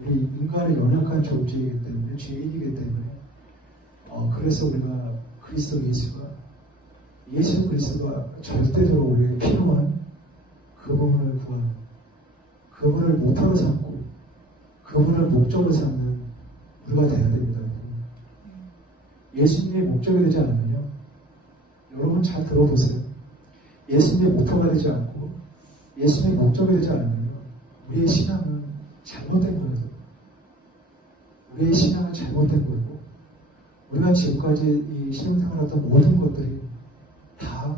우리 인간의 연약한 존재이기 때문에, 죄인이기 때문에, 그래서 우리가 그리스도 예수 그리스도가 절대적으로 우리에게 필요한 그분을 구하는, 그분을 목표로 삼고 그분을 목적으로 삼는 우리가 되어야 됩니다. 예수님의 목적이 되지 않으면요, 여러분 잘 들어보세요. 예수님의 목표가 되지 않고 예수님의 목적이 되지 않으면요, 우리의 신앙은 잘못된 거예요. 우리의 신앙은 잘못된 거고, 우리가 지금까지 이 신앙생활했던 모든 것들이 다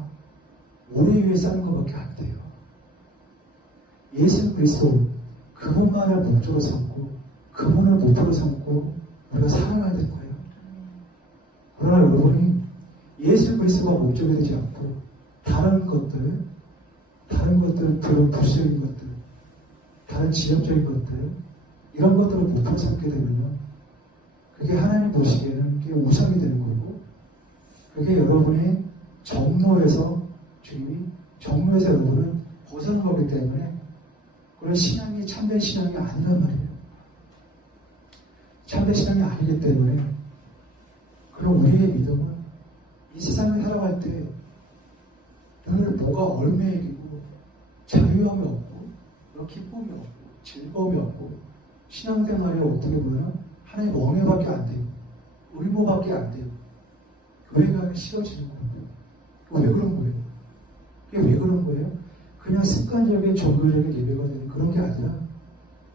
오래 위에 쌓는 것밖에 안 돼요. 예수 그리스도 그분만을 목적으로 삼고 그분을 목표로 삼고 우리가 살아가야 될 거예요. 그러나 여러분이 예수 그리스도가 목적이 되지 않고 다른 것들, 그런 부수적인 것들, 다른 지역적인 것들, 이런 것들을 목표로 삼게 되면요, 그게 하나님 보시기에는 그게 우상이 되는 거고, 그게 여러분의 정로에서, 주님이 정로에서 여러분은 벗어난 거기 때문에 그런 신앙이 참된 신앙이 아니란 말이에요. 참된 신앙이 아니기 때문에, 그럼 우리의 믿음은 이 세상을 살아갈 때 늘 뭐가 얼매이고 자유함이 없고 기쁨이 없고 즐거움이 없고 신앙생활에 어떻게 보면 하나의 멍해밖에 안 돼요. 의무밖에 안 돼요. 교회가 싫어지는 거예요. 왜 그런 거예요? 그게 왜 그런 거예요? 그냥 습관적인 종교적인 예배가 되는 그런 게 아니라,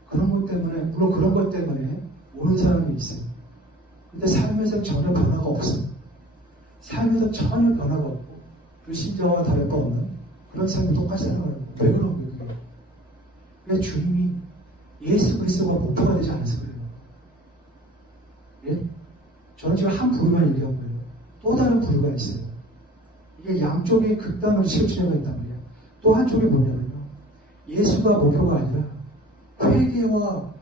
그런 것 때문에, 물론 그런 것 때문에 오는 사람이 있어요. 근데 삶에서 전혀 변화가 없어요. 삶에서 전혀 변화가 없고 불신자와 다를 바 없는 그런 삶을 똑같이 살아가는 거예요. 왜 그런 거예요? 왜 주님이 예수 그리스도가 목표가 되지 않아서 그래요. 예? 저는 지금 한 부류만 얘기하고 있고요. 또 다른 부류가 있어요. 이게 양쪽이 극단으로 치우치려고 했단 말이에요. 또 한쪽이 뭐냐면요, 예수가 목표가 아니라 회개와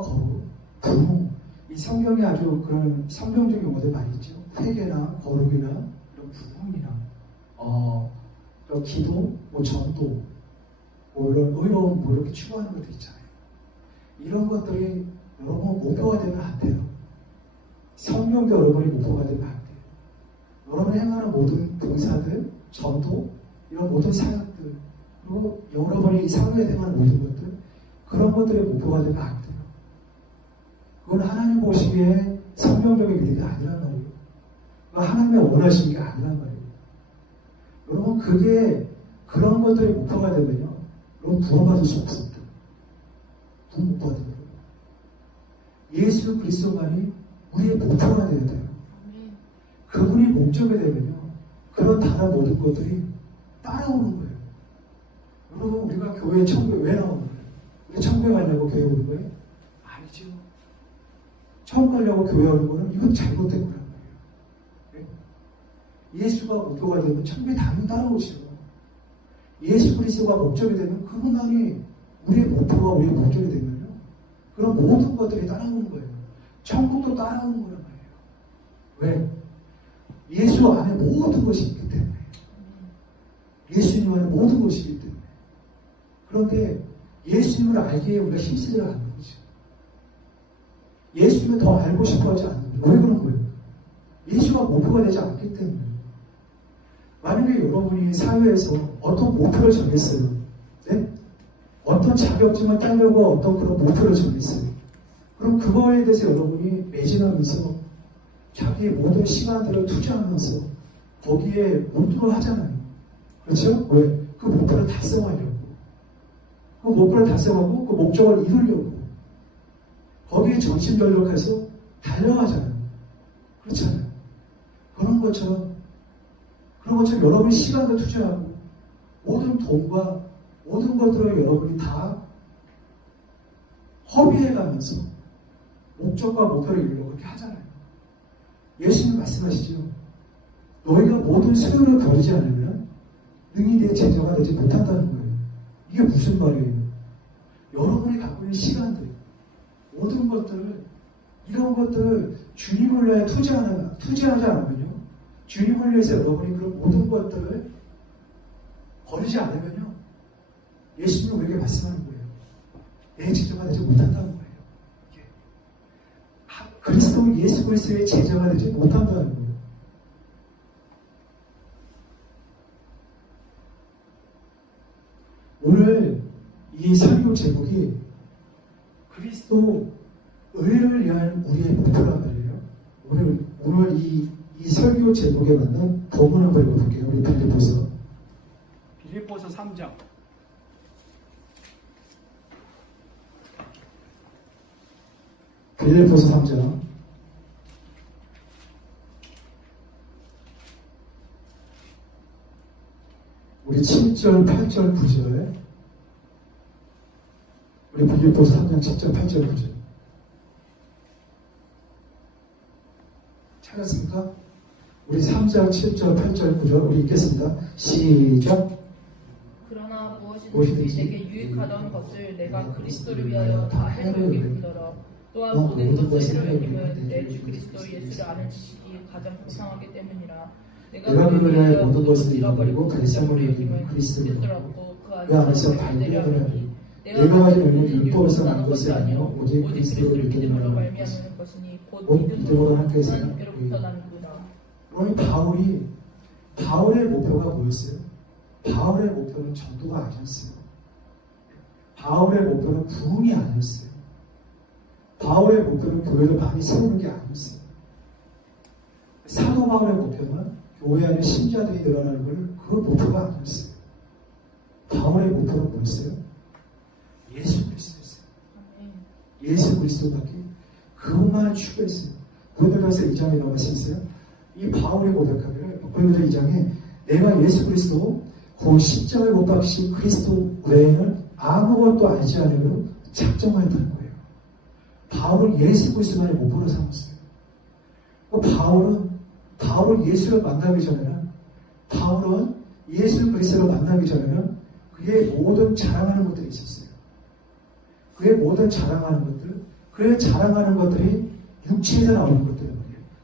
거룩, 부흥, 이 성경에 아주 그런 성경적인 용어들 많이 있죠. 회개나 거룩이나 이런 부흥이나 기도, 전도, 이런 의로움, 이렇게 추구하는 것들 있잖아요. 이런 것들이 여러분 목표가 되면 안 돼요. 성령도 여러분이 목표가 되면 안 돼요. 여러분이 행하는 모든 봉사들, 전도, 이런 모든 사역들, 그리고 여러분이 사회에 행하는 모든 것들, 그런 것들의 목표가 되면 안 돼요. 그건 하나님 보시기에 성경적인 믿음이 아니란 말이에요. 하나님의 원하시는 게 아니란 말이에요. 여러분, 그런 것들이 목표가 되면요, 여러분 구원받을 수 없습니다. 구원 못 받아요. 예수 그리스도만이 우리의 목표가 되어야 돼요. 그분이 목적이 되면요, 그런 다른 모든 것들이 따라오는 거예요. 여러분, 우리가 교회에 천국에 왜 나오는 거예요? 우리 천국에 가려고 교회 오는 거예요? 아니죠. 천국 가려고 교회 오는 거는 이건 잘못된 거란 말이에요. 네? 예수가 목표가 되면 천국에 당연히 따라오시고, 예수 그리스도가 목적이 되면 그분만이 우리의 목표가 우리의 목적이 되면요, 그런 모든 것들이 따라오는 거예요. 천국도 따라오는 거란 말이에요. 왜? 예수 안에 모든 것이 있기 때문에. 예수님 안에 모든 것이 있기 때문에. 그런데 예수님을 알기에 우리가 힘쓰지 않는 거죠. 예수님을 더 알고 싶어 하지 않는 거예요. 왜 그런 거예요? 예수가 목표가 되지 않기 때문에. 만약에 여러분이 사회에서 어떤 목표를 정했어요. 네? 어떤 자격증을 따려고 어떤 그런 목표를 정했어요. 그럼 그거에 대해서 여러분이 매진하면서 자기의 모든 시간들을 투자하면서 거기에 몰두를 하잖아요. 그렇죠? 왜? 그 목표를 달성하려고. 그 목표를 달성하고 그 목적을 이루려고. 거기에 전심전력해서 달려가잖아요. 그렇잖아요. 그런 것처럼 여러분이 시간을 투자하고 모든 돈과 모든 것들을 여러분이 다 허비해가면서 목적과 목표를 이루려고 그렇게 하잖아요. 예수님 말씀하시죠. 너희가 모든 수요를 버리지 않으면 능히 내 제자가 되지 못한다는 거예요. 이게 무슨 말이에요? 여러분이 갖고 있는 시간들, 모든 것들을, 이런 것들을 주님을 위해 투자하지 않으면요, 주님을 위해서 여러분이 그런 모든 것들을 버리지 않으면요, 예수님은 우리에게 말씀하는 거예요. 내 제자가 되지 못한다는 거예요. 그리스도 예수 그리스도의 제자가 되지 못한다는 거예요. 오늘 이 설교 제목이 그리스도 의를 위한 우리의 목표란 말이에요. 오늘 이 설교 제목에 맞는 본문 한번 읽어볼게요. 우리 빌립보서 3장. 빌립보서 3장 우리 7절, 8절, 9절 우리 빌립보서 3장 7절, 8절, 9절 찾았습니까? 우리 3장 7절, 8절, 9절 우리 읽겠습니다. 시작. 그러나 무엇이든지 내게 유익하던 것을 내가 그리스도를 위하여 다 해로 여기더라. 또한 모든 것을 해로 여김은 내 주 그리스도 예수를 아는 지식이 가장 풍성하기 때문이라. 내가 그를 위하여 모든 것을 잃어버리고 그리스도를 여김은 그리스도라고 그 안에서 달되려 하니 내가 가진 의는 율법에서 난 것이 아니요 오직 그리스도를 믿음으로 말미암는 것이니 곧 믿음으로 하나님께로부터 나는구나. 오늘 바울의 목표가 뭐였어요? 바울의 목표는 전도가 아니었어요. 바울의 목표는 부흥이 아니었어요. 바울의 목표는 교회를 많이 세우는 게 아니었어요. 사도 바울의 목표는 교회 안에 신자들이 늘어나는 그 목표가 아니었어요. 바울의 목표는 뭐였어요? 예수 그리스도였어요. 예수 그리스도밖에 그것만을 추구했어요. 고린도전서 2장에 이런 말씀이 있어요. 이 바울이 고백하기를 고린도전서 2장에 내가 예수 그리스도 그 십자가에 못 박히신 그리스도 외에는 아무것도 알지 않으려고 작정하였다는 거예요. 바울은 예수 그리스도만이 목표로 삼았어요. 바울은 예수를 만나기 전에는 예수 그리스도를 만나기 전에는 그의 모든 자랑하는 것들이 있었어요. 그의 모든 그의 자랑하는 것들이 육체에서 나오는 것들이에요.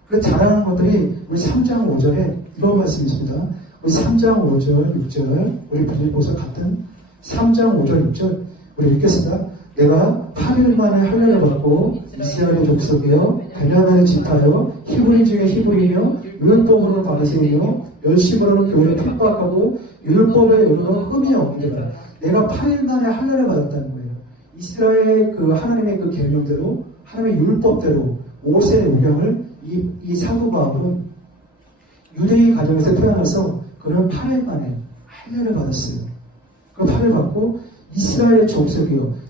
그 자랑하는 것들이 우리 3장 5절에 이런 말씀이 있습니다. 우리 3장 5절 6절 우리 빌립보서 같은 3장 5절 6절 우리 읽겠습니다. 내가 8일 만에 할례를 받고 이스라엘의 족속이여 베냐민의 지파여 히브리 중에 히브리며 율법으로 바리새인이요 열심으로는 교회를 핍박하고 율법에 이르러 흠이 없느니라. 내가 8일 만에 할례를 받았다는 거예요. 이스라엘의 그 하나님의 그 계명대로 하나님의 율법대로 모세의 율령을 이 사도 바울은 유대인 가정에서 태어나서 그는 8일 만에 할례를 받았어요. 그 8일 받고 이스라엘의 족속이요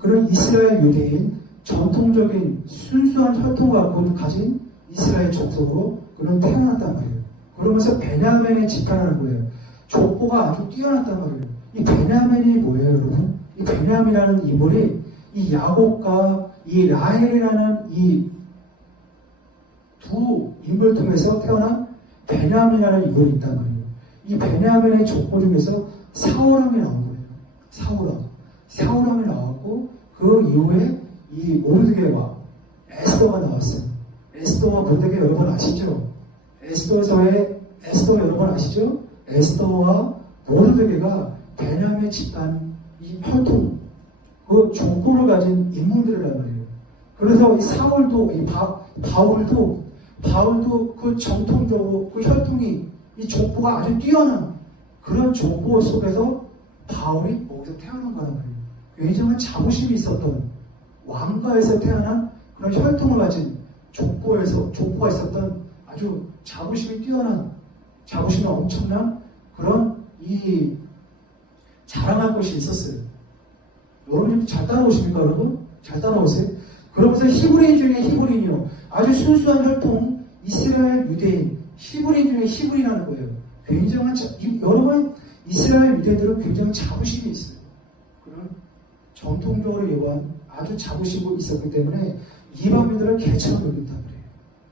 그런 이스라엘 유대인 전통적인 순수한 혈통을 갖고 가진 이스라엘 족속으로 그는 태어났단 말이에요. 그러면서 베냐민의 집단하는 거예요. 족보가 아주 뛰어났단 말이에요. 이 베냐민이 뭐예요, 여러분? 이 베냐민이라는 인물이 이 야곱과 이 라헬이라는 이 두 인물 통해서 태어난 베냐민이라는 인물이 있단 말이에요. 이 베냐민의 족보 중에서 사울왕이 나온 거예요. 사울왕이 나왔고 그 이후에 이 모르드게와 에스더가 나왔어요. 에스더와 모르드게 여러분 아시죠? 에스더 여러분 아시죠? 에스더와 모르드게가 베냐민 집단 이 혈통 그 족보를 가진 인물들이란 말이에요. 그래서 이 사울도 이 바울도 그 정통적으로 그 혈통이 이 족보가 아주 뛰어난 그런 족보 속에서 바울이 거기서 태어난 거란 말이에요. 굉장한 자부심이 있었던 왕가에서 태어난 그런 혈통을 가진 족보가 있었던 아주 자부심이 엄청난 그런 이 자랑할 것이 있었어요. 여러분 잘 따라오십니까, 여러분? 잘 따라오세요? 그러면서 히브리인 중에 히브리인이요. 아주 순수한 혈통, 이스라엘 유대인, 히브리인 중에 히브리인이라는 거예요. 굉장한, 여러분, 이스라엘 유대인들은 굉장히 자부심이 있어요. 그런 전통적으로 예고한 아주 자부심이 있었기 때문에 이방인들은 개처럼 여긴단 말이에요.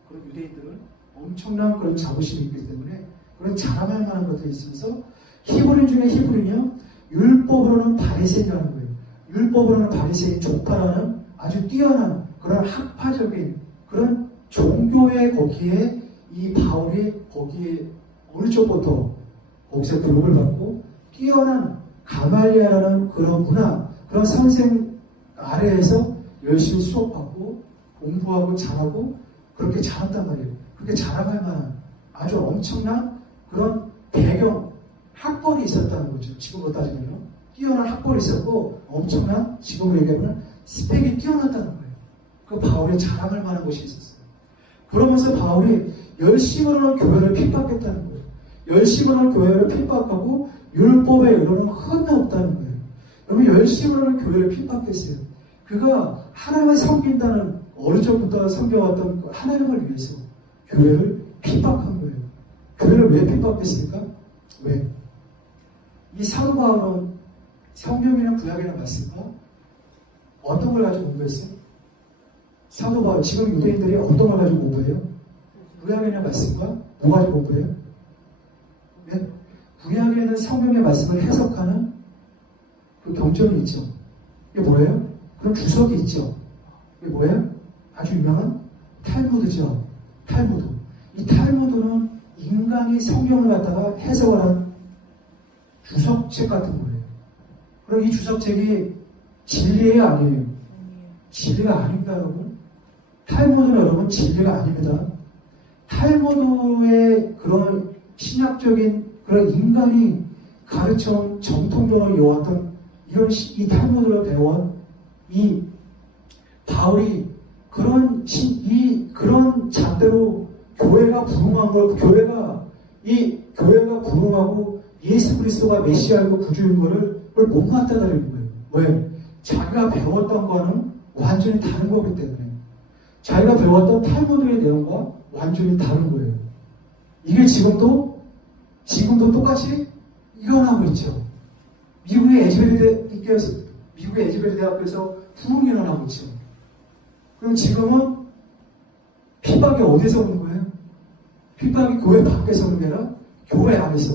그런 유대인들은 엄청난 그런 자부심이 있기 때문에 그런 자랑할 만한 것들이 있으면서 히브리인 중에 히브리인이요. 율법으로는 바리새인이라는 거예요. 율법으로는 바리새인 족파라는 아주 뛰어난 그런 학파적인 그런 종교의 거기에 이 바울이 거기에 어느 쪽부터 거기서 교육을 받고 뛰어난 가말리아라는 그런 문화, 그런 선생 아래에서 열심히 수업받고 공부하고 잘하고 그렇게 잘한단 말이에요. 그렇게 자랑할 만한 아주 엄청난 그런 배경, 학벌이 있었다는 거죠. 지금으로 따지면요. 뛰어난 학벌이 있었고 엄청난, 지금으로 얘기하면 스펙이 뛰어났다는 거예요. 그 바울이 자랑할 만한 것이 있었어요. 그러면서 바울이 열심으로는 교회를 핍박했다는 거예요. 열심으로는 교회를 핍박하고 율법에 이르는 흠이 없다는 거예요. 여러분, 열심으로는 교회를 핍박했어요. 그가 하나님을 섬긴다는 어느 정부터 섬겨왔던 하나님을 위해서 교회를 핍박한 거예요. 교회를 왜 핍박했습니까? 왜? 이 사도 바울은 성경이나 구약이나 맞습니까? 어떤 걸 가지고 공부했어요? 사도 바울, 지금 유대인들이 어떤 걸 가지고 공부해요? 구약이나 맞습니까? 뭐 가지고 공부해요? 네? 구약에는 성경의 말씀을 해석하는 그 경전이 있죠. 이게 뭐예요? 그런 주석이 있죠. 이게 뭐예요? 아주 유명한 탈무드죠. 탈무드. 이 탈무드는 인간이 성경을 갖다가 해석을 한 주석책 같은 거예요. 그럼 이 주석책이 진리예요, 아니에요? 진리가 아닙니다, 여러분. 탈무드는 여러분 진리가 아닙니다. 탈무드의 그런 신학적인 그런 인간이 가르쳐온 정통적으로 이어왔던 이 탈무드를 배워온 이 바울이 그런 잣대로 교회가 부흥한 걸, 교회가 부흥하고 예수 그리스도가 메시아이고 구주인 거를 못 맞다다는 거예요. 왜? 자기가 배웠던 거는 완전히 다른 거기 때문에. 자기가 배웠던 탈무드의 내용과 완전히 다른 거예요. 이게 지금도 똑같이 일어나고 있죠. 미국의 에즈베리 대학교에서 부흥이 일어나고 있죠. 그럼 지금은 핍박이 어디서 오는 거예요? 핍박이 교회 밖에서 오는 게 아니라 교회 안에서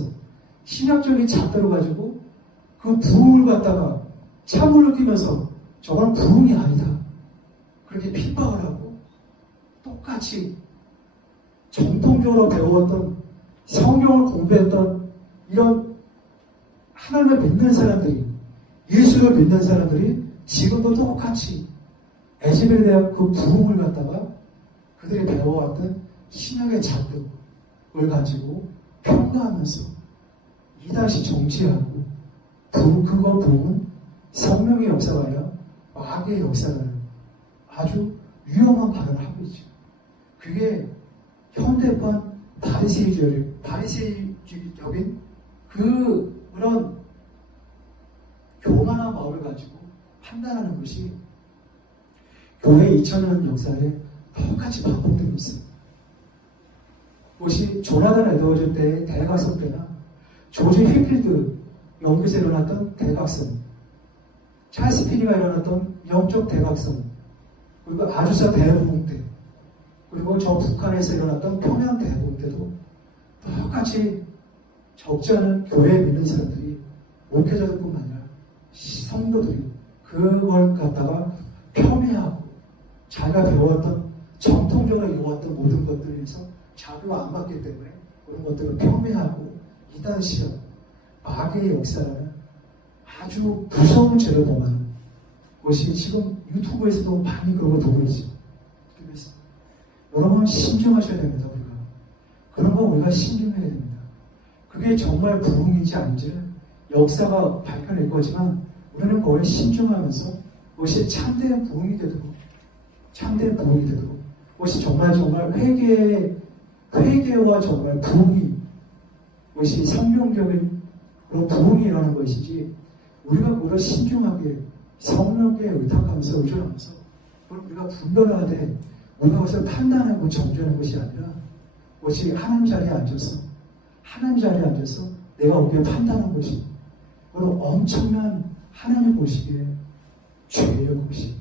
신학적인 잣대로 가지고 그 부흥을 갖다가 찬물을 끼면서 저건 부흥이 아니다. 그렇게 핍박을 하고 똑같이 정통적으로 배웠던 성경을 공부했던 이런 하나님을 믿는 사람들이, 예수를 믿는 사람들이 지금도 똑같이 에즈베리 대학 그 부흥을 갖다가 그들이 배워왔던 신학의 잣대를 가지고 평가하면서 이다시 정치하고 그건 부흥은 성령의 역사가 아니라 마귀의 역사라는 아주 위험한 발언을 하고 있죠. 그게 현대판 바리새인적인 그런 교만한 마음을 가지고 판단하는 것이 교회 2000년 역사에 똑같이 반복되고 있어요. 그것이 조나단 에드워즈 때의 대각성 때나 조지 휘필드 영국에서 일어났던 대각성, 찰스 피니가 일어났던 영적 대각성, 그리고 아주사 대부흥 때, 그리고 저 북한에서 일어났던 평양 대부흥 때도 똑같이 적지 않은 교회에 믿는 사람들이, 목회자들뿐만 아니라 성도들이 그걸 갖다가 폄훼하고 자기가 배웠던 정통적으로 이어왔던 모든 것들에 대해서 자비가 안 받기 때문에 그런 것들을 폄훼하고 이단시하고 마귀의 역사라는 아주 무서운 죄를 범하는 것이 지금 유튜브에서도 많이 그런 걸 보고 있죠. 그래서 여러분 신중하셔야 됩니다. 우리가 그런 거 우리가 신중해야 됩니다. 그게 정말 부흥인지 아닌지를 역사가 밝혀낼 거지만 우리는 거기에 신중하면서 그것이 참된 부흥이 되도록 그것이 정말 회개와 정말 부흥이, 그것이 성경적인 그런 부흥이라는 것이지, 우리가 그걸 신중하게 성령께 의탁하면서 의존하면서 그걸 우리가 분별하되 우리가 그것을 판단하고 정죄하는 것이 아니라, 그것이 하나님 자리에 앉아서 내가 우리가 판단한 것이 그건 엄청난 하나님 보시기에 죄의 것이.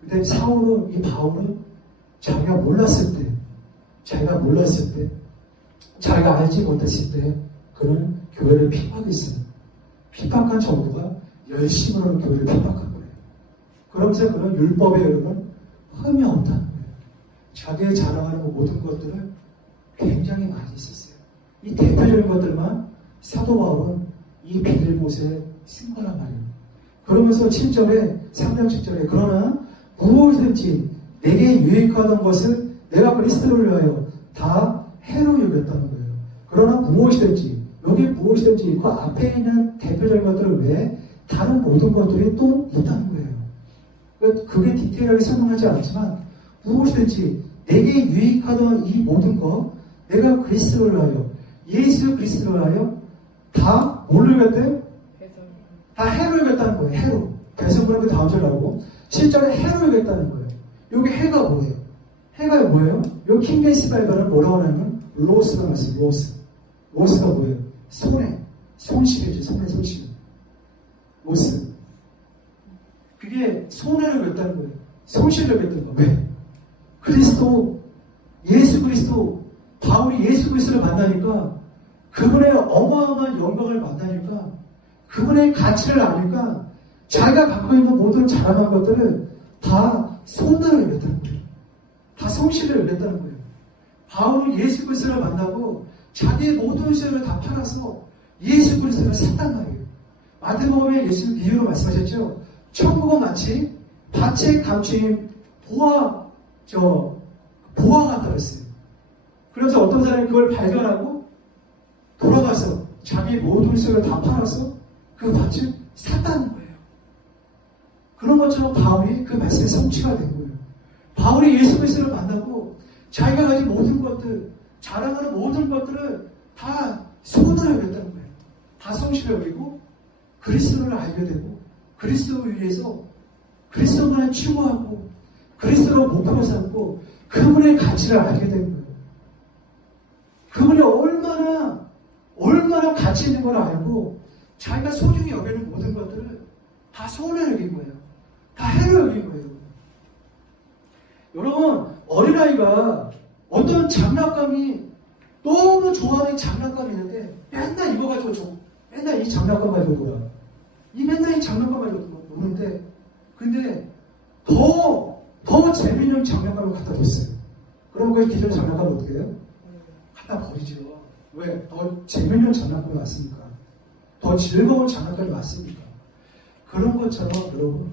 근데 사울은, 이 바울은 자기가 몰랐을 때, 자기가 알지 못했을 때 그는 교회를 핍박했어요. 핍박한 정부가 열심으로 교회를 핍박한 거예요. 그러면서 그는 율법에 이르는 흠이 없다는 거예요. 자기의 자랑하는 모든 것들을 굉장히 많이 있었어요. 이 대표적인 것들만 사도 바울은 이 빌립보서에 쓴 거란 말이에요. 그러면서 7절에, 3장 7절에 그러나 무엇이든지 내게 유익하던 것을 내가 그리스도를 위하여 다 해로 여겼다는 거예요. 그러나 무엇이든지, 여기 무엇이든지 그 앞에 있는 대표적인 것들 외에 다른 모든 것들이 또 있다는 거예요. 그게 디테일하게 설명하지 않지만 무엇이든지 내게 유익하던 이 모든 것, 내가 그리스도를 위하여, 예수 그리스도를 위하여 다 뭘로 여겼대요? 다 해로 여겼다는 거예요. 해로. 대성분은 그 다음 절 나오고 실제로 해로 여겼다는 거예요. 여기 해가 뭐예요? 해가 뭐예요? 여기 킹제임스 바이블은 뭐라고 하냐면 로스가 나왔어요. 로스가 뭐예요? 손실이죠. 손실. 로스. 그게 손해를 여겼다는 거예요. 손실을 여겼다는 거예요. 왜? 예수 그리스도, 바울이 예수 그리스도를 만나니까 그분의 어마어마한 영광을 만나니까 그분의 가치를 아니까 자기가 갖고 있는 모든 자랑한 것들을 다 손해를 여겼다는 거예요. 다 손실을 여겼다는 거예요. 바울은 예수 그리스도를 만나고 자기의 모든 것을 다 팔아서 예수 그리스도를 샀단 말이에요. 마태복음에 예수님 비유로 말씀하셨죠. 천국은 마치 밭에 감추인 보화 같다 그랬어요. 그래서 어떤 사람이 그걸 발견하고 돌아가서 자기 모든 것을 다 팔아서 그 밭을 샀다는 거예요. 그런 것처럼 바울이 그 말씀의 성취가 된 거예요. 바울이 예수 그리스도를 만나고 자기가 가진 모든 것들, 자랑하는 모든 것들을 다 손으로 여겼다는 거예요. 다 성실을 여기고 그리스도를 알게 되고 그리스도를 위해서 그리스도만을 추구하고 그리스도로 목표로 삼고 그분의 가치를 알게 된 거예요. 그분이 얼마나 가치 있는 걸 알고 자기가 소중히 여기는 모든 것들을 다 손해 여긴 거예요. 다 해로 여긴 거예요. 여러분, 어린아이가 어떤 장난감이 너무 좋아하는 장난감이 있는데 맨날 이거 가지고 맨날 이 장난감 가지고 놀아. 맨날 이 장난감 가지고 노는데 근데 더 재미있는 장난감을 갖다 줬어요. 그럼 그 기존 장난감을 어떻게 해요? 갖다 버리죠. 왜? 더 재미있는 장난감이 왔으니까. 더 즐거운 장난감이 왔으니까. 그런 것처럼 여러분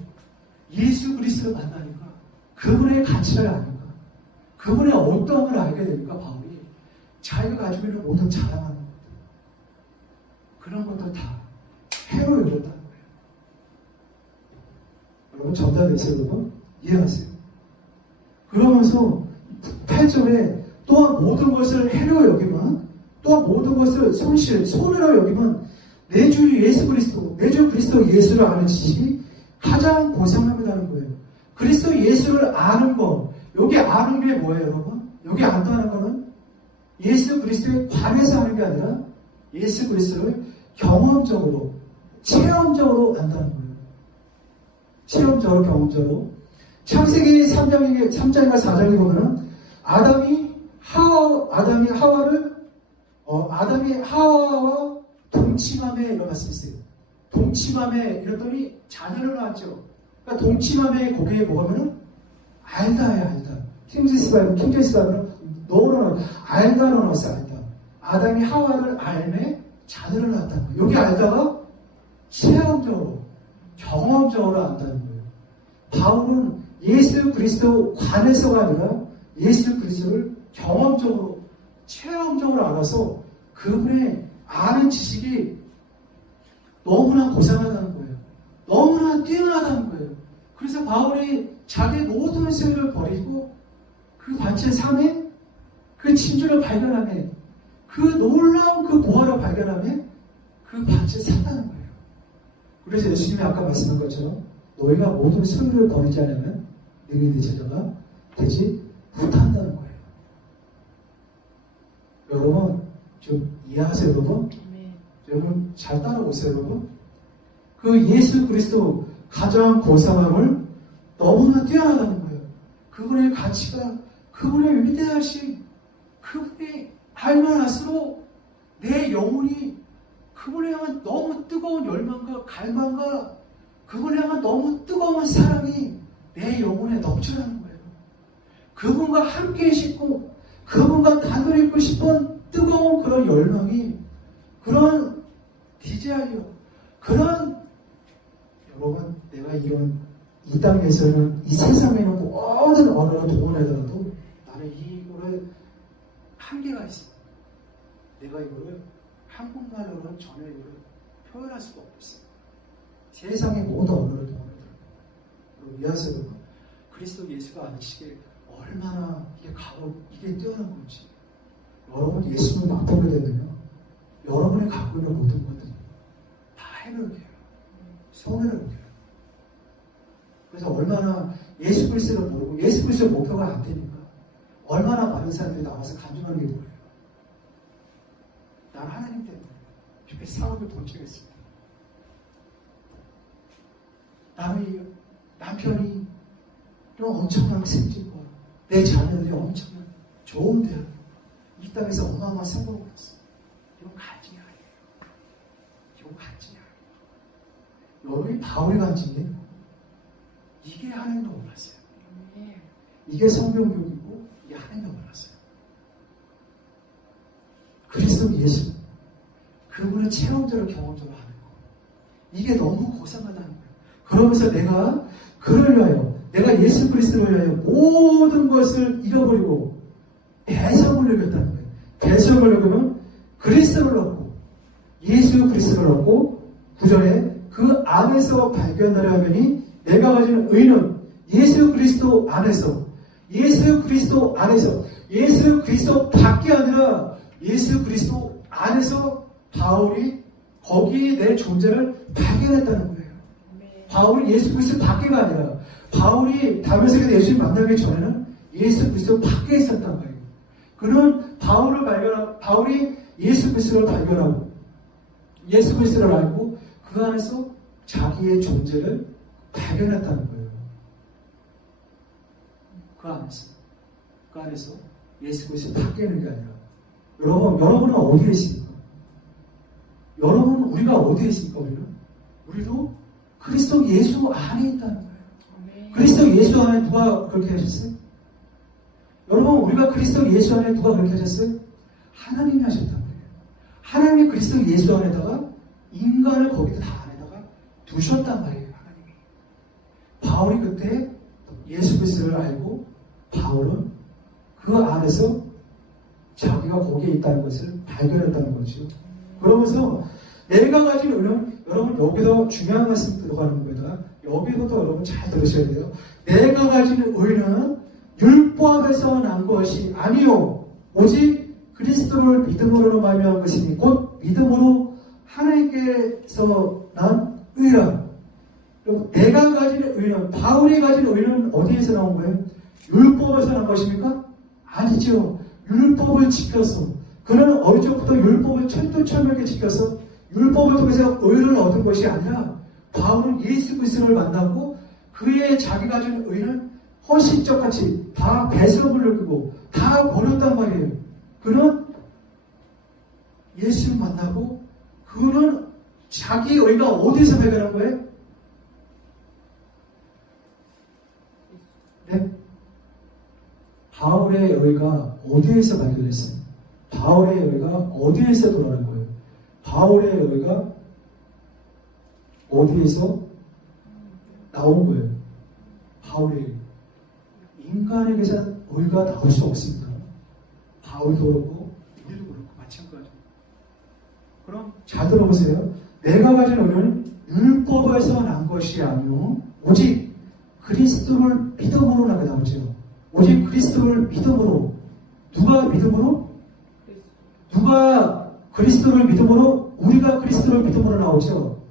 예수 그리스도를 만나니까 그분의 가치를 아니까 그분의 어떠함을 알게 되니까 바울이 자기가 가지고 있는 모든 자랑하는 것들 그런 것들 다 해로 여겼다는 거예요. 여러분 전달됐어요? 여러분? 이해하세요? 그러면서 8절에 또한 모든 것을 해로 여기면 또한 모든 것을 손해로 여기면 내 주 예수 그리스도, 내 주 그리스도 예수를 아는 지식이 가장 고상합니다는 거예요. 그리스도 예수를 아는 거, 여기 아는 게 뭐예요, 여러분? 여기 안다는 거는 예수 그리스도에 관해서 하는 게 아니라 예수 그리스도를 경험적으로, 체험적으로 안다는 거예요. 체험적으로, 경험적으로. 창세기 3장인가 4장에 보면은 아담이 하와와 동침함에 이런 말씀이 있어요. 동침함에 이랬더니 자녀를 낳았죠. 그러니까 동침함에 거기에 뭐가면은 알다. 킹제임스 바이블은 너로 알다로 나왔어요. 알다. 아담이 하와를 알매 자녀를 낳았다는 거예요. 여기 알다가 체험적으로, 경험적으로 안다는 거예요. 바울은 예수 그리스도 관해서가 아니라 예수 그리스도를 경험적으로, 체험적으로 알아서 그분의 아는 지식이 너무나 고상하다는 거예요. 너무나 뛰어나다는 거예요. 그래서 바울이 자기 모든 세력을 버리고 그 밭의 삶에 그 진주를 발견하며 그 놀라운 그 보화를 발견하며 그 밭을 샀다는 거예요. 그래서 예수님이 아까 말씀한 것처럼 너희가 모든 소유를 버리지 않으면 너희 내 제자가 되지 못한다는 거예요. 여러분 좀 이해하세요, 여러분? 여러분 잘 따라오세요, 여러분? 그 예수 그리스도 가장 고상함을 너무나 뛰어나다는 거예요. 그분의 가치가, 그분의 위대하신, 그분이 알만 할수록 내 영혼이 그분에 향한 너무 뜨거운 열망과 갈망과 그분에 향한 너무 뜨거운 사랑이 내 영혼에 넘쳐나는 거예요. 그분과 함께 싶고 그분과 단둘이 있고 싶은 뜨거운 그런 열망이, 그런 디자이어, 그런, 여러분 내가 이런 이 땅에서는 이 세상에 있는 모든 언어를 동원하더라도 나는 이거를 한계가 있어. 내가 이거를 한국말로는 전혀 이거를 표현할 수가 없어. 세상의 모든 언어를 동원하더라도 이하세요. 그리스도 예수가 아시기에 얼마나 이게 뛰어난 건지. 여러분 예수를 맛보게 되면요, 여러분이 갖고 있는 모든 것들이 다 해결을 해요. 손해를 해요. 그래서 얼마나 예수 그리스도를 모르고 예수 그리스도의 목표가 안 되니까 얼마나 많은 사람들이 나와서 간증하는 게 뭐예요? 나는 하나님 때문에 이렇게 사업을 본청했습니다. 나는 이 남편이 또 엄청난 생집과 내 자녀들이 엄청난 좋은 대학, 이 땅에서 어마어마한 성공을 했어. 이건 간증이 아니에요. 이건 간증이 아니에요. 여러분이 바울이 간증이에요. 이게 하나님도 몰랐어요. 이게 성경교육이고 이게 하나님도 몰랐어요. 그리스도 예수, 그분의 체험적으로 경험적으로 하는 거, 이게 너무 고상하다는 거예요. 그러면서 내가 그를 위하여, 내가 예수 그리스도를 위하여 모든 것을 잃어버리고 배성을 느꼈다는 거예요. 배성을 느끼면 그리스도를 얻고 예수 그리스도를 얻고, 구절에 그 안에서 발견하려면이 내가 가지는 의는 예수 그리스도 안에서, 예수 그리스도 안에서, 예수 그리스도 밖이 아니라 예수 그리스도 안에서 바울이 거기에 내 존재를 발견했다는 거예요. 바울이 예수 그리스도 밖에가 아니라, 바울이 다메섹에서 예수님 만나기 전에는 예수 그리스도 밖에 있었단 말이에요. 그는 바울이 예수 그리스도를 발견하고 예수 그리스도를 알고 그 안에서 자기의 존재를 발견했다는 거예요. 그 안에서 예수 그리스도 밖에 있는 게 아니라, 여러분은 어디에 있습니까? 우리가 어디에 있습니까? 우리도 그리스도 예수 안에 있다는 거예요. 그리스도 예수 안에 누가 그렇게 하셨어요? 여러분, 우리가 그리스도 예수 안에 누가 그렇게 하셨어요? 하나님이 하셨단 말이에요. 하나님이 그리스도 예수 안에다가 인간을 거기다 다 안에다가 두셨단 말이에요. 하나님이. 바울이 그때 예수 그리스도를 알고 바울은 그 안에서 자기가 거기에 있다는 것을 발견했다는 거죠. 그러면서 내가 가진 의는, 여러분 여기서 중요한 말씀 들어가는 겁니다. 여기서도 여러분 잘 들으셔야 돼요. 내가 가진 의는 율법에서 난 것이 아니요 오직 그리스도를 믿음으로 말미암은 것이니 곧 믿음으로 하나님께서 난 의라. 내가 가진 의는, 바울이 가진 의는 어디에서 나온 거예요? 율법에서 난 것입니까? 아니죠. 율법을 지켜서, 그는 어릴 적부터 율법을 철두철미하게 지켜서 율법을 통해서 의를 얻은 것이 아니라, 바울은 예수 그리스도를 만났고 그의 자기 가진 의는 헌신적같이 다 배설을 느끼고 다 버렸단 말이에요. 그는 예수를 만나고 그는 자기 의가 어디서 발견한 거예요? 네? 바울의 의가 어디에서 발견했어요? 바울의 의가 어디에서 돌아오는 거예요? 바울의 의가 어디에서 나온 거예요? 바울의 의. 인간에게서 의가 나올 수 없습니다. 바울도 그렇고 우리도 그렇고 마찬가지로. 그럼 잘 들어보세요. 내가 가진 의는 율법에서 난 것이 아니오 오직 그리스도를 믿음으로 나게 나오죠. 오직 그리스도를 믿음으로. 누가 믿음으로? 누가 그리스도를 믿음으로? 우리가 그리스도를 믿음으로 나오죠.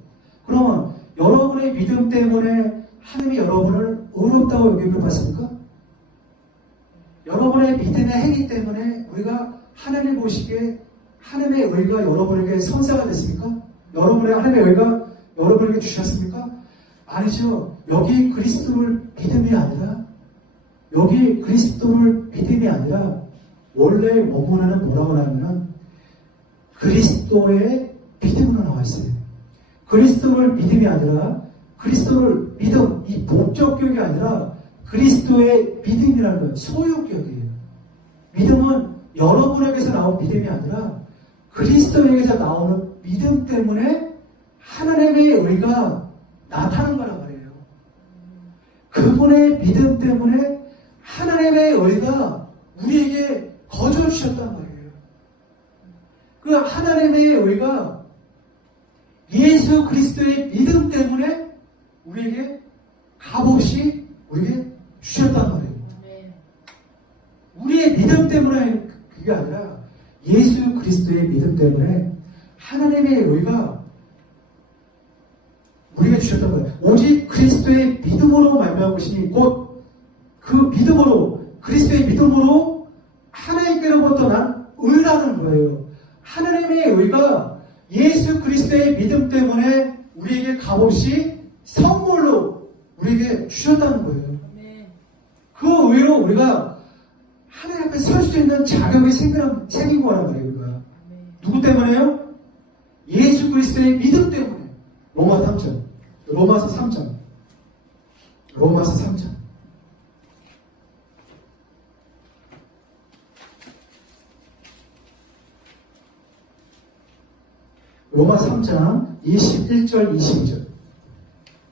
그러면 여러분의 믿음 때문에 하나님이 여러분을 의롭다고 여기고 봤습니까? 여러분의 믿음의 행위 때문에 우리가 하나님 보시기에 하나님의 의가 여러분에게 선사가 됐습니까? 하나님의 의가 여러분에게 주셨습니까? 아니죠. 여기 그리스도를 믿음이 아니라 원래 원문에는 뭐라고 나오냐면 그리스도의 믿음으로 나와 있어요. 그리스도를 믿음이 아니라 그리스도를 믿음, 이 목적격이 아니라 그리스도의 믿음이라는 건 소유격이에요. 믿음은 여러분에게서 나온 믿음이 아니라 그리스도에게서 나오는 믿음 때문에 하나님의 의가 나타나는 거란 말이에요. 그분의 믿음 때문에 하나님의 의가 우리에게 거저 주셨단 말이에요. 그 하나님의 의가 예수 그리스도의 믿음 때문에 우리에게 값없이 우리에게 주셨단 말이에요. 우리의 믿음 때문에 그게 아니라 예수 그리스도의 믿음 때문에 하나님의 의가 우리가 주셨단 말이에요. 오직 그리스도의 믿음으로 말미암은 것이니 곧 그 믿음으로 그리스도의 믿음으로 하나님께로부터 난 의라는 거예요. 하나님의 의가 예수 그리스도의 믿음 때문에 우리에게 값없이 선물로 우리에게 주셨다는 거예요. 그 의로 우리가 하나님 앞에 설 수 있는 자격이 생긴 거란 말이에요. 우리가 누구 때문에요? 예수 그리스도의 믿음 때문에. 로마서 3장. 로마서 3장. 로마서 3장 21절 22절.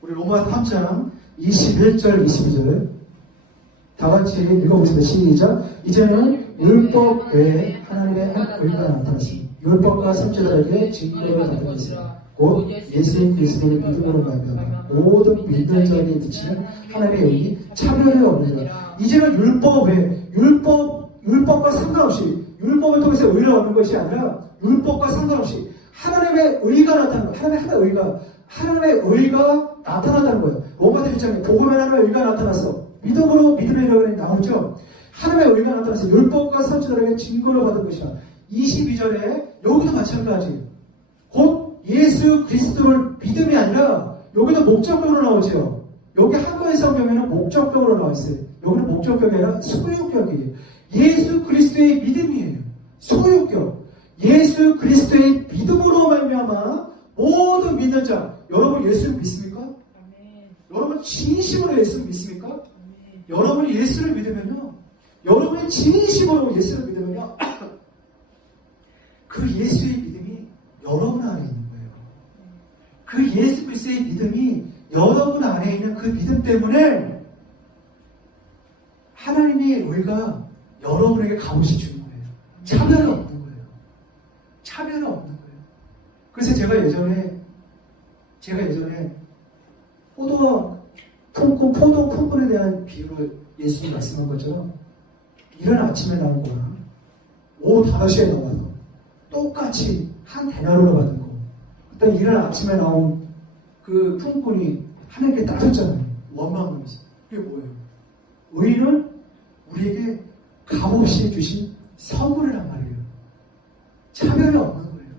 우리 로마서 3장 21절 22절 다 같이 읽어보겠습니다. 시작. 이제는 율법 외에 하나님의 한 의가 나타났으니 율법과 선지자들에게 증거를 받은 것은 곧 예수 그리스도를 믿음으로 말미암아 모든 믿는 자에게 미치는 하나님의 의이 차별이 없느니라. 이제는 율법 외에 율법과 상관없이 율법을 통해서 의를 얻는 것이 아니라 율법과 상관없이 하나님의 의가 나타나는 거예요. 하나님의 의가 나타난다는 거예요. 로마서 1장에 복음에 하나님의 의가 나타났어. 믿음으로 믿음의 이름이 나오죠. 하나님의 의가 나타나서 율법과 선지자들에게 증거를 받은 것이라. 22절에 여기도 마찬가지. 곧 예수 그리스도를 믿음이 아니라 여기도 목적격으로 나오죠. 여기 한국의 성경에는 목적격으로 나와 있어요. 여기는 목적격이 아니라 소유격이에요. 예수 그리스도의 믿음이에요. 소유격. 예수 그리스도의 믿음으로 말미암아 모든 믿는 자. 여러분 예수를 믿습니까? 여러분 진심으로 예수를 믿습니까? 여러분이 예수를 믿으면요. 여러분이 진심으로 예수를 믿으면요. 그 예수의 믿음이 여러분 안에 있는 거예요. 그 예수 그리스도의 믿음이 여러분 안에 있는 그 믿음 때문에 하나님의 의가 여러분에게 값없이 주는 거예요. 차별이 없는 거예요. 차별이 없는 거예요. 그래서 제가 예전에 포도 품꾼에 대한 비유를 예수님이 말씀한 것처럼 이른 아침에 나온 거랑 오후 5시에 나와서 똑같이 한 데나리로 받은 거. 그때 이른 아침에 나온 그 품꾼이 하나님께 따졌잖아요. 원망하면서. 그게 뭐예요? 의는 우리에게 값없이 주신 선물이란 말이에요. 차별이 없는 거예요.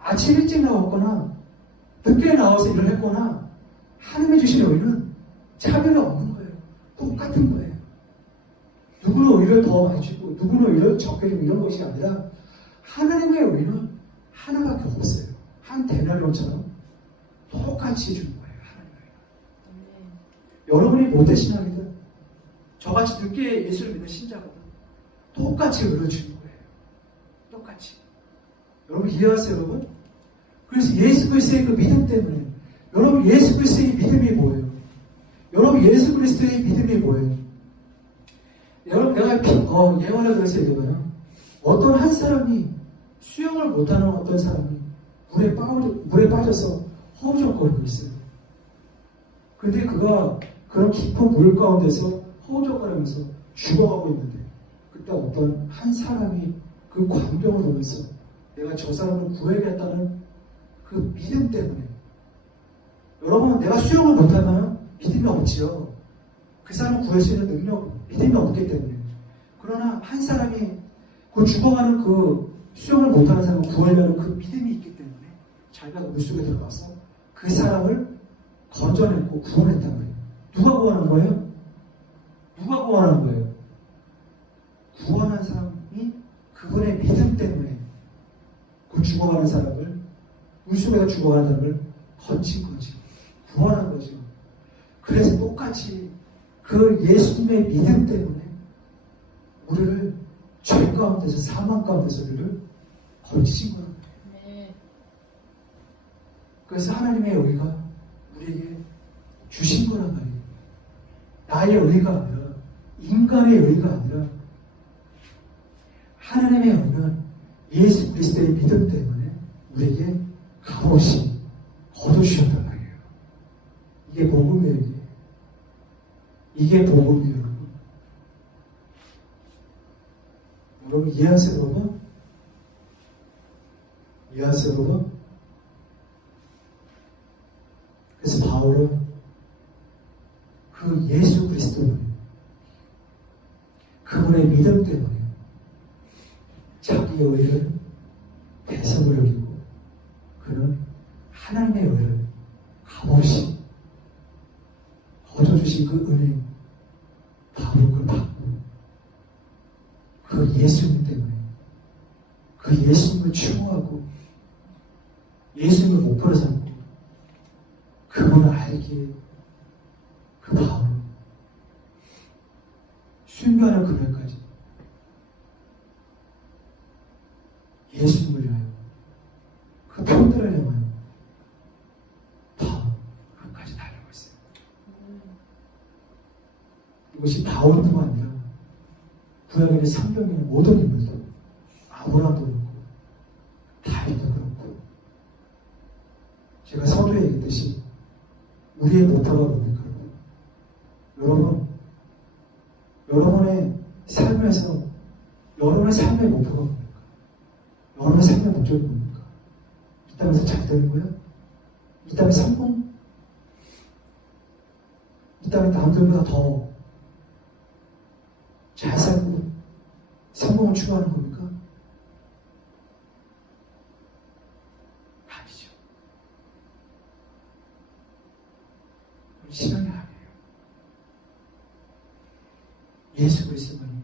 아침 일찍 나왔거나 늦게 나와서 일을 했거나 하나님이 주신 의는 차별이 없는 거예요. 똑같은 거예요. 누구는 의를 더 많이 주고 누구는 의를 적게 주고 이런 것이 아니라 하나님의 의는 하나밖에 없어요. 한 데나리온처럼 똑같이 주는 거예요. 하나님의 의는. 여러분이 못된 신앙이든 저같이 늦게 예수를 믿는 신자거든 똑같이 의를 주는 거예요. 똑같이. 여러분 이해하세요, 여러분? 그래서 예수 그리스도의 그 믿음 때문에 여러분 예수 그리스도의 믿음이 뭐예요? 여러분 예수 그리스도의 믿음이 뭐예요? 여러분 내가 예언을 그래서 얘기해봐요. 어떤 한 사람이 수영을 못하는 어떤 사람이 물에 빠져서 허우적거리고 있어요. 근데 그가 그런 깊은 물 가운데서 허우적거리면서 죽어가고 있는데 그때 어떤 한 사람이 그 광경을 보면서 내가 저 사람을 구해야겠다는 그 믿음 때문에 여러분 내가 수영을 못하면 믿음이 없지요. 그 사람을 구할 수 있는 능력, 믿음이 없기 때문에. 그러나 한 사람이 그 죽어가는 그 수영을 못하는 사람을 구하려는 그 믿음이 있기 때문에 자기가 물속에 들어가서 그 사람을 건져냈고 구원했단 말이에요. 누가 구원한 거예요? 누가 구원한 거예요? 구원한 사람이 그분의 믿음 때문에 그 죽어가는 사람을 물속에서 죽어가는 사람을 건진 거지. 구원한 거죠. 그래서 똑같이 그 예수님의 믿음 때문에 우리를 죄 가운데서 사망 가운데서 우리를 건지신 거예요. 네. 그래서 하나님의 의가 우리에게 주신 거란 말이에요. 나의 의가 아니라 인간의 의가 아니라 하나님의 의는 예수 그리스도의 믿음 때문에 우리에게 값없이 거두주셨단 말이에요. 이게 복음이에요. 이게 복음이에요, 여러분. 여러분 이해하세요, 여러분? 이해하세요, 여러분? 그래서 바울은 그 예수 그리스도를 그분의 믿음 때문에 자기의 의를 대성을 여기고 그는 하나님의 의를 값없이 거둬주신 그 은혜 바로 그걸 받고 그 예수님 때문에 그 예수님을 추모하고 예수님을 목표로 삼고 그분을 알기에 그 바울은 순교하는 그날까지 예수님을 위하여 그 편들을 향하여 바울 끝까지 달려갔어요. 이것이 바울뿐만 아니라 구약의 성경의 모든 인물도 아브라함도 그렇고 다윗도 그렇고 제가 서두에 얘기했듯이 우리의 목표가 뭡니까? 여러분의 삶에서 여러분의 삶의 목표가 뭡니까? 여러분의 삶의 목적이 뭡니까? 이 땅에서 잘 되는 거야? 이 땅에 성공? 이 땅에 남들보다 더 잘 살고 성공을 추구하는 겁니까? 아니죠. 신앙이 아니에요. 예수 그리스도만이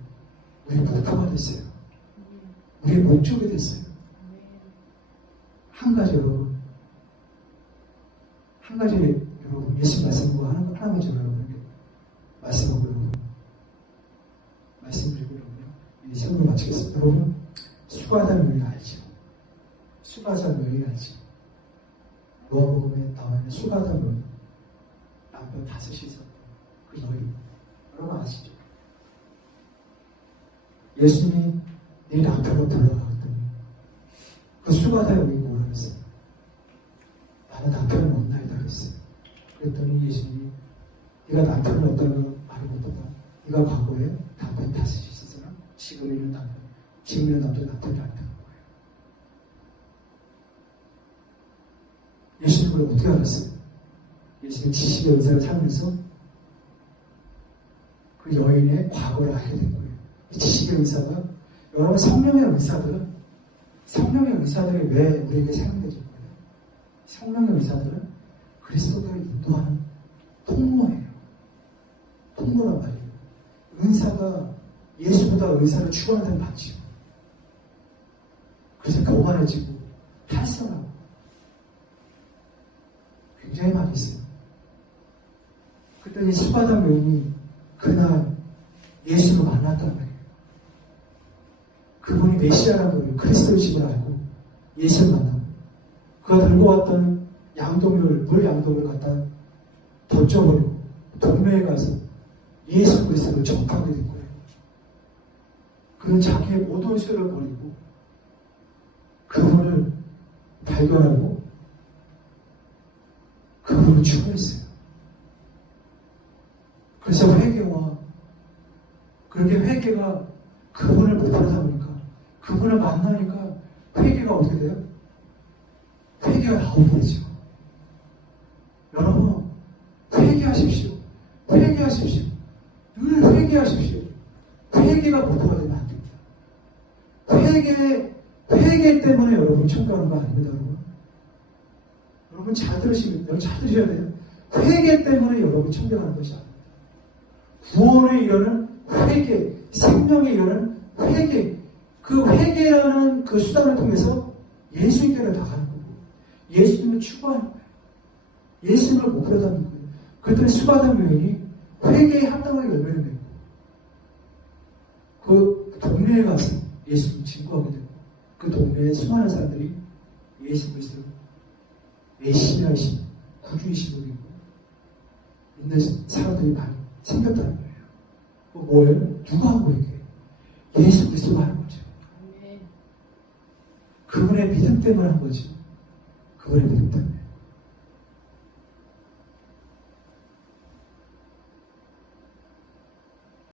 우리의 목표가 됐어요. 우리의 목적이 됐어요. 한 가지 여러분, 예수 말씀 보고 하나만 제가 여러분에게 말씀하고 여러분 말씀드리고 여러분 이 설교를 마치겠습니다. 여러분 수가자 묘인 알죠? 수가자 묘인 알죠? 요한복음에 나와 있는 수가자 묘인 남편 5이 있었던 그 여인 여러분 아시죠? 예수님이 네 남편으로 불러가거든요. 그 수가자 여인이 뭐라 그랬어요? 나는 남편을 없나이다 그랬어요. 그랬더니 예수님이 네가 남편을 없다는 말을 못하다. 네가 과거에 남편 5이 있었으나 지금 있는 남편이 남편이 아니다는 거예요. 예수님 그걸 어떻게 알았어요? 예수님 지식의 의사를 살면서 그 여인의 과거를 알게 된 거예요. 이 지식의 의사가 여러분 성령의 의사들이 왜 우리에게 사용되죠? 성령의 의사들은 그리스도를 인도하는 통로예요. 통로란 말이에요. 은사가 예수보다 의사를 추구하는 사람이 많죠. 그래서 교만해지고 탈선하고 굉장히 많이 있어요. 그랬더니 수바다 여인이 그날 예수를 만났단 말이에요. 그분이 메시아라는 걸 그리스도이심을 알고 예수를 만나고 그가 들고 왔던 물 양동을 갖다 던져버리고 동네에 가서 예수 그리스도를 전파하게 된 거예요. 그는 자기의 모든 수를 버리고 그분을 발견하고 그분을 추구했어요. 그래서 회개가 그분을 목표로 삼으니까 그분을 만나니까 회개가 어떻게 돼요? 회개가 나오버리죠. 여러분 회개하십시오. 늘 회개하십시오. 회개가 목표가 되면 안 됩니다. 회개 때문에 여러분 천국하는 거 아닙니다, 여러분. 여러분 잘 들으셔야 돼요. 회개 때문에 여러분 천국하는 것이 아닙니다. 구원에 이르는 회개, 생명에 이르는 회개, 그 회개라는 그 수단을 통해서 예수님께로 나가는 거고, 예수님을 추구하는 거예요. 예수님을 목표로 삼는 거예요. 그랬더니 수바다 여인이 회개에 합당하게 열매를 맺고, 그 동네에 가서 예수님을 증거하게 되고, 그 동네에 수많은 사람들이 예수 그리스도 메시아이신 구주이신 분이고, 있는 사람들이 많이 생겼다는 거예요. 뭐예요? 누가 한 거예요? 예수 그리스도가 하는 거죠. 그분의 믿음 때문에 한 거지. 그분의 믿음 때문에.